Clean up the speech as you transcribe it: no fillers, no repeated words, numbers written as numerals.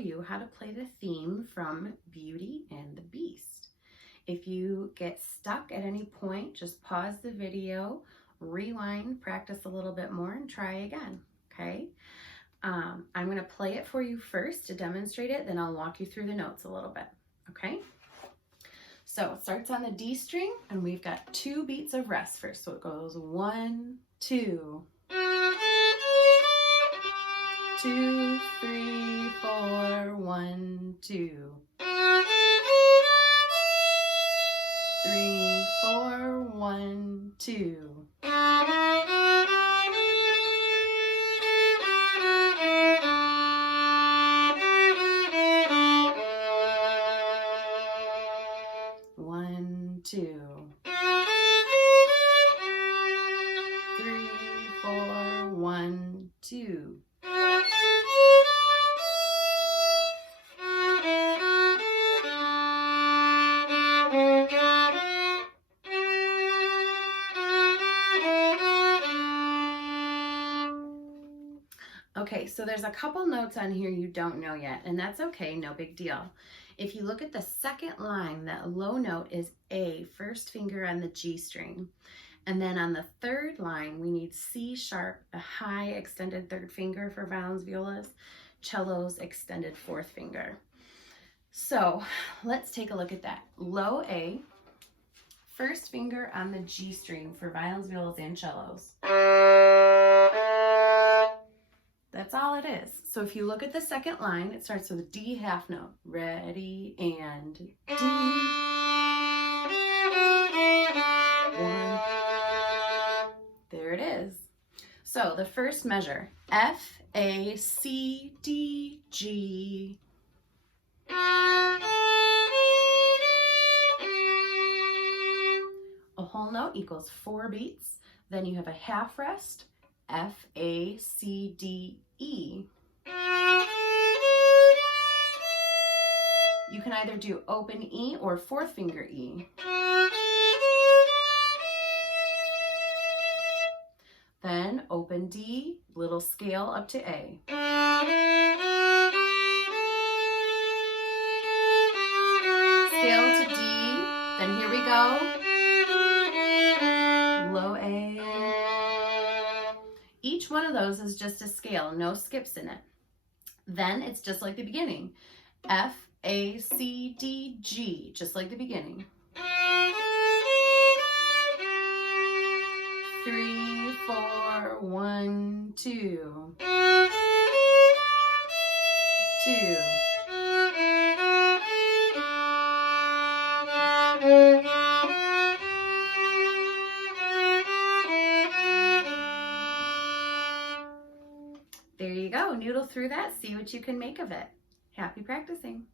you how to play the theme from Beauty and the Beast. If you get stuck at any point, just pause the video, rewind, practice a little bit more, and try again, okay? I'm going to play it for you first to demonstrate it, then I'll walk you through the notes a little bit, okay? So it starts on the D string, and we've got 2 beats of rest first. So it goes 1, 2, 2, 3, 4, 1, 2, 3, 4, 1, 2. 1, 2, 3, 4, 1, 2. Okay, so there's a couple notes on here you don't know yet, and that's okay, no big deal. If you look at the second line, that low note is A, first finger on the G string. And then on the third line, we need C sharp, a high extended third finger for violins, violas, cellos, extended fourth finger. So let's take a look at that. Low A, first finger on the G string for violins, violas, and cellos. That's all it is. So if you look at the second line, it starts with a D half note. Ready, and D. 1. There it is. So the first measure, F, A, C, D, G. A whole note equals 4 beats. Then you have a half rest, F, A, C, D, E. You can either do open E or fourth finger E. Then open D, little scale up to A. Scale to D, then here we go. Low A. Each one of those is just a scale, no skips in it. Then it's just like the beginning. F, A, C, D, G, just like the beginning. 3, 4, 1, 2. 2. There you go. Noodle through that. See what you can make of it. Happy practicing.